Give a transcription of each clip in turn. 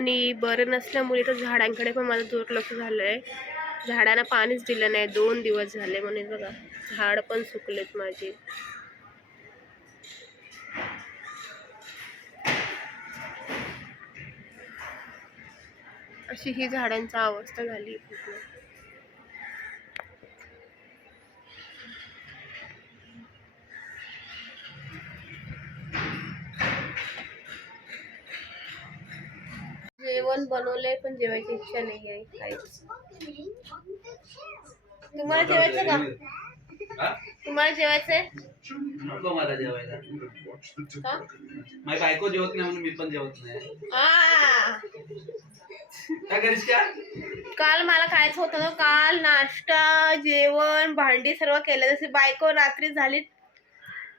आणि बरं नसल्यामुळे तर झाडांकडे पण माझं दुर्लक्ष झालं आहे. झाडांना पाणीच दिलं नाही 2 दिवस झाले. म्हणून बघा झाड पण सुकलेत माझे. अशी ही झाडांची अवस्था झाली पूर्ण. जेवण बनवलंय पण जेवायची इच्छा नाही आहे काहीच. तुम्हाला जेवायचं का? तुम्हाला जेवायचंय? नको मला जेवायला. का? माझी बायको जेवत नाही म्हणून मी पण जेवत नाही. काय करीस का? काल मला खायचं होतं ना. काल नाश्ता जेवण भांडी सर्व केलं. जशी बायको रात्री झाली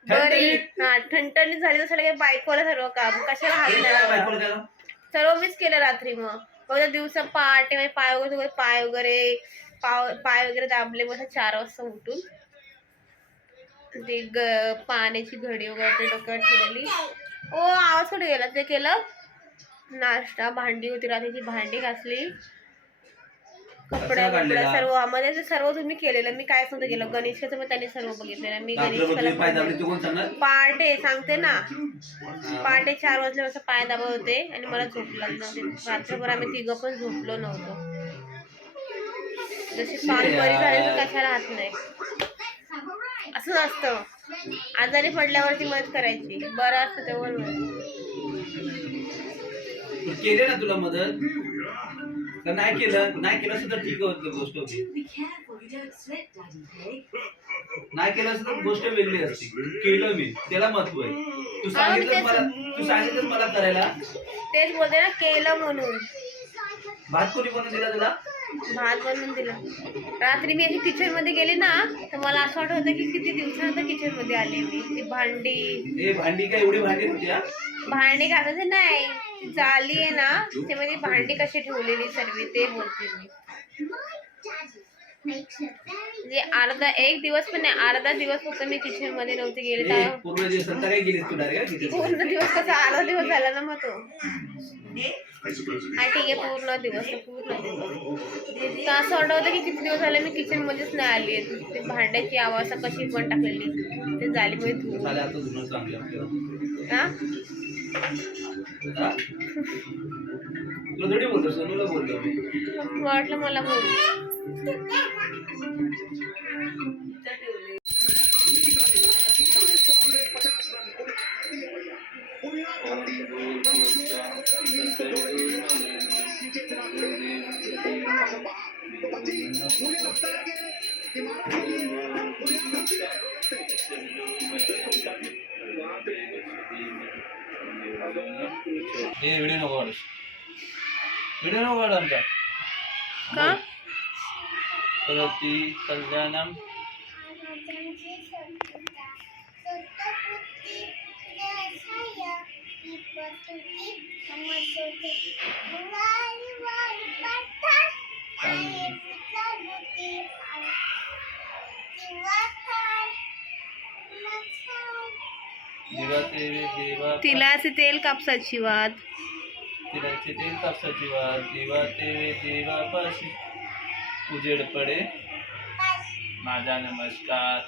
बरी ठणठणीत झाली तसं काही बायकोला सर्व काम कशाला हात सर्व मीच केलं रात्री. मग दिवसा पहाटे पाय वगैरे दाबले. मग 4 वाजता उठून ते पाण्याची घडी वगैरे डोक्यावर ठेवलेली. आवाज कुठे गेला? ते केलं. नाश्ता भांडी होती रात्रीची भांडी घासली. कपड्या सर्व मध्ये सर्व तुम्ही केलेलं. मी कायच नव्हतं केलं. गणेशाचं पण त्यांनी सर्व बघितलेलं. मी गणेशाला पहाटे सांगते ना पहाटे 4 वाजल्यापासून पाय दाबत होते आणि मला झोप लागली नव्हती. रात्रभर आम्ही तिघं पण झोपलो नव्हतो. जशी पाल बरी झाली तर कशाला हात नाही असं नसतं. आजारी पडल्यावरती मदत करायची. बरं असतं तेवढं केले ना तुला मदत. नाही केलं सुद्धा ठीक होत गोष्ट होती. नाही केलं असं तर गोष्ट वेगळी असते. केलं मी त्याला महत्व आहे. तू सांगितलं मला करायला. तेच बोलते ना केलं म्हणून. भात कोणी बनवून दिला तुला? भात बनवून दिला. रात्री मी अशी किचन मध्ये गेले ना तर मला असं वाटत होतं की किती दिवसानंतर किचन मध्ये आले मी. ती भांडी काय एवढी भांडी होती? भांडी घासायचं नाही. जाली आहे ना त्यामध्ये भांडी कशी ठेवलेली सर्व ते बोलते मी. म्हणजे अर्धा 1 दिवस पण नाही. अर्धा दिवस फक्त मी किचन मध्ये नव्हते गेले. पूर्ण दिवस कसा अर्धा दिवस झाला ना मग तो. ठीक आहे पूर्ण दिवस असं वाटत होतं की किती दिवस झाले मी किचन मध्येच नाही आली. ते भांड्याची अवस्था कशी पण टाकलेली ते जालीमध्ये वाटलं मला बोल. व्हिडिओ नको काढ आमचा का? प्रति कल्याणम तिळाचे तेल कापसाची वात. तिळाचे तेल कापसाची वात. देवा ते देवापाशी उजेड पडे. माझा नमस्कार.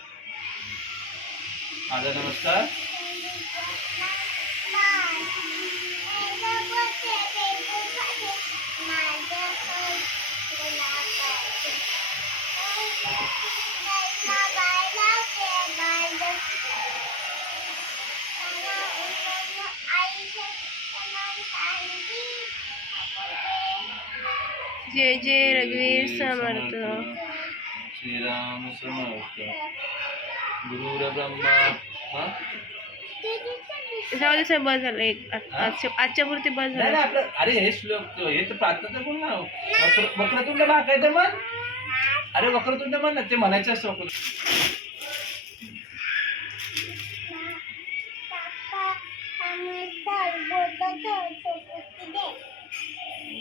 जय जय रघुवीर समर्थ. श्रीराम समर्थ. गुरुर ब्रह्मा. बस झालं. आजच्या पुरती बस झालं. अरे हे श्लोक हे तर प्रार्थना बोल ना. वक्रतुंड भागायचं म्हण. अरे वक्रतुंड म्हण ना. ते म्हणायचं असतं.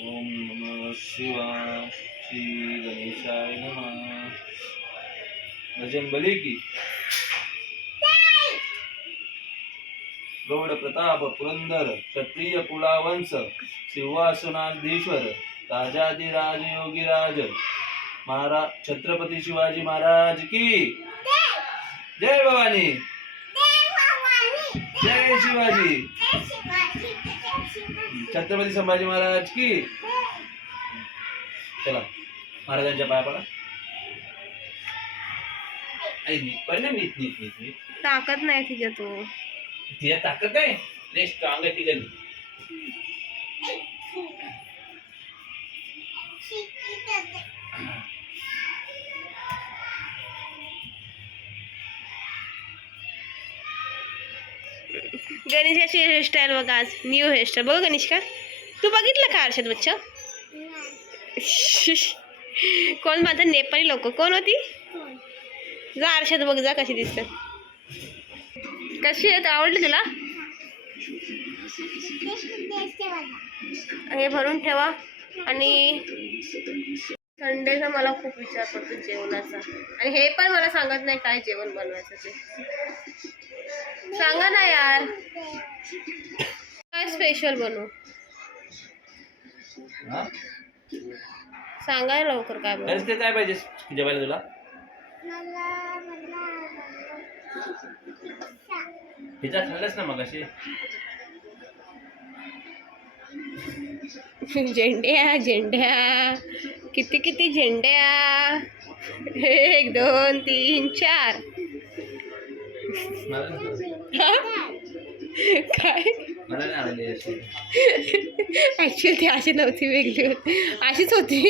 ओम नमः शिवाय. श्री गणेशाय नमः. भजन भले की गौड प्रताप पुरंदर क्षत्रिय कुलावंश सिंहासनाधीश्वर राजाधिराज योगीराज महाराज छत्रपती शिवाजी महाराज की जय भवानी जय शिवाजी छत्रपती संभाजी महाराज की चला महाराजांच्या पाया पडा नीट पण ना नीट नीट नीट नीट ताकद नाही तिच्या तो तिच्या ताकद आहे लय स्ट्रॉंग आहे तिच्या गणेशाची हेअरस्टाईल बघा आज न्यू हेअरस्टाईल बघ गणेशका तू बघितलं का आरशात बच्चा कोण माझं नेपाळी लोक कोण होती जा आरशात बघ जा कशी दिसते कशी आहे आवडली तुला हे भरून ठेवा आणि संडेचा मला खूप विचार पडतो जेवणाचा आणि हे पण मला सांगत नाही काय जेवण बनवायचं ते सांगा ना यार काय स्पेशल बनवू सांगा लवकर काय बनवू ते काय पाहिजे जेवायला तुला पिझ्झा खाल्लास ना मग अशी झेंड्या झेंड्या किती किती झेंड्या 1 2 3 4 काय ऍक्च्युअली ती अशी नव्हती वेगळी होती अशीच होती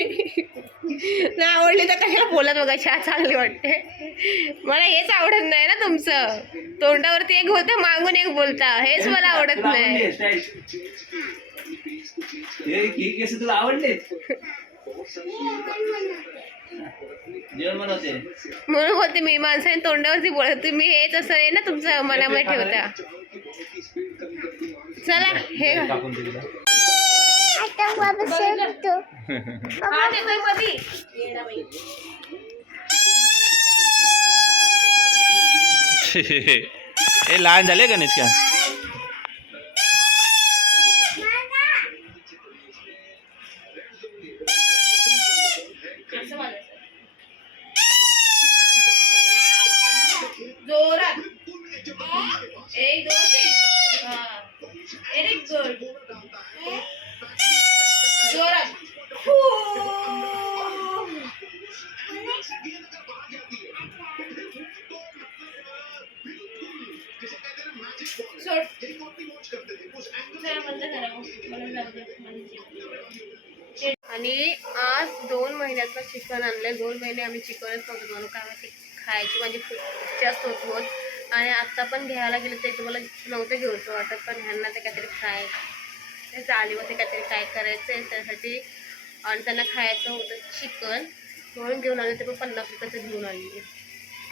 नाही आवडली तर कशाला बोलत बघा चहा चांगली वाटते मला हेच आवडत नाही ना तुमचं तोंडावरती एक बोलता मागून एक बोलता हेच मला आवडत नाही तुला आवडले जेवण बनवते म्हणून बोलते मी माणसाने तोंडावरती बोलत तुम्ही हेच असं आहे ना तुमचं मनामध्ये ठेवता चला हे हे लहान झाले गणेश का जोरात 1 2 3 व्हेरी गुड जोरात सोड आणि आज 2 महिन्याचं चिकन आणलंय 2 महिने आम्ही चिकनच नव्हतं म्हणून काय माहिती खायची माझी खूप जास्त होत आणि आत्ता पण घ्यायला गेलं ते तुम्हाला नव्हतं घेऊचं वाटत पण ह्यांना ते काहीतरी फ्राय चालीमध्ये काहीतरी काय करायचं आहे त्यासाठी आणि त्यांना खायचं होतं चिकन म्हणून घेऊन आले ते पण 50 रुपयाचं घेऊन आली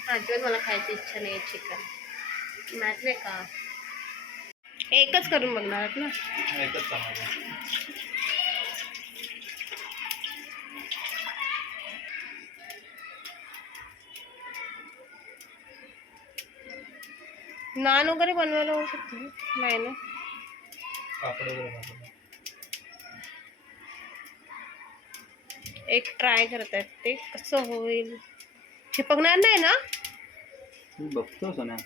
अजिबात मला खायची इच्छा नाही आहे चिकन माहिती का एकच करून बघणार ना नान वगैरे बनवायला होऊ शकते नाही ना एक ट्राय करतायत ते कसं होईल चिपकणार नाही ना बघतो सोना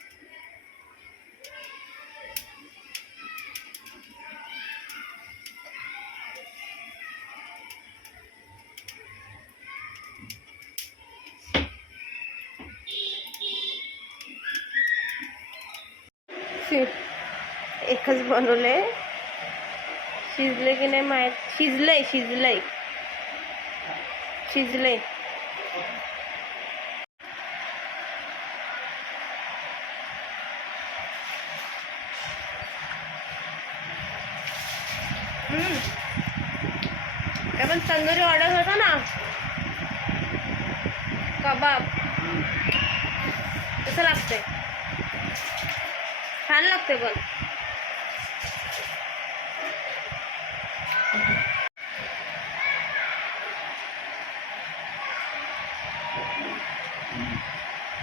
एकच बनवले शिजले की नाही माहीत शिजलंय शिजलंय शिजलंय काय पण तंदुरी ऑर्डर होता ना कबाब कसं लागतंय छान लागते पण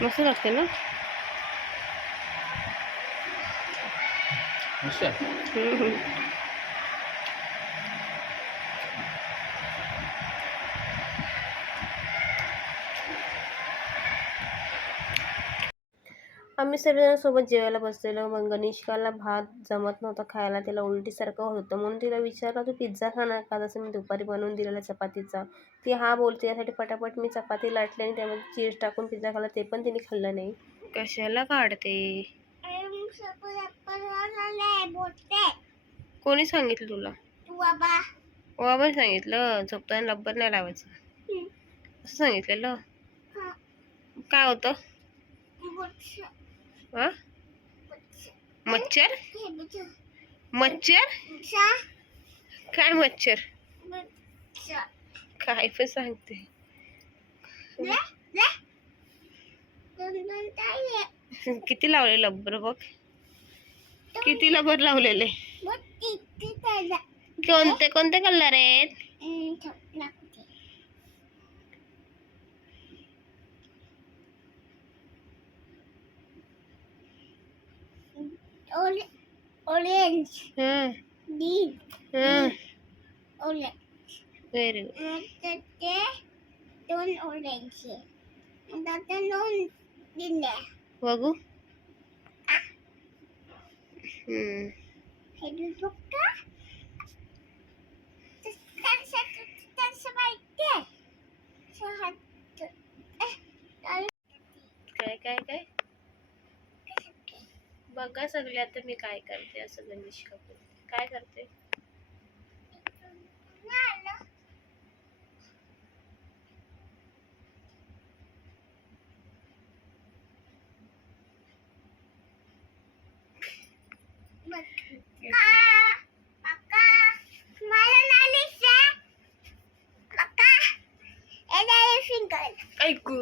मस्त लागते ना मस्त आहे. आम्ही सर्वजण सोबत जेवायला बसलेलो. मग गनिष्काला भात जमत नव्हता खायला, तिला उलटीसारखं होत होतं. म्हणून तिला विचारलं, तू पिझ्झा खाणार का, जसं मी दुपारी बनवून दिलेला चपातीचा. ती हा बोलते. यासाठी पटापट मी चपाती लाटली आणि त्यामध्ये चीज टाकून पिझ्झा खाल्ला. ते पण तिने खाल्लं नाही. कशाला काढते? कोणी सांगितलं तुला? बाबा सांगितलं झोपताना रब्बर नाही लावायचं असं सांगितलेलं. काय होतं? हा? मच्छर? मच्छर? काय मच्छर? काय पण सांगते. किती लावले रब्बर बघ, किती रब्बर लावलेले. कोणते कोणते कलर आहेत? Orange, green, orange. Very good. Don't orange. That's non dinner. बघू. Hey, du doctor? That's right there. So काय काय काय बघा सगळे आता मी काय करते. असं गणेश कपूर काय करते? ऐकू.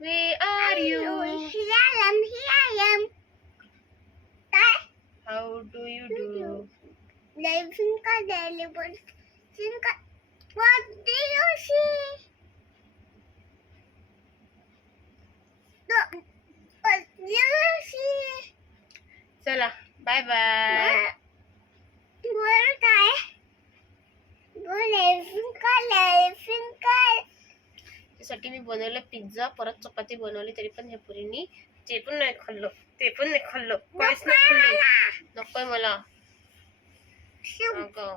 Where are you? How do you do? What do you see? What do you see? चला बाय बाय. त्यासाठी मी बनवलं पिझ्झा, परत चपाती बनवली. तरी पण ह्या पुरींनी ते पण नाही खाल्लं, ते पण नाही खाल्लं, काहीच नाही खाल्लं. नकोय मला. अगं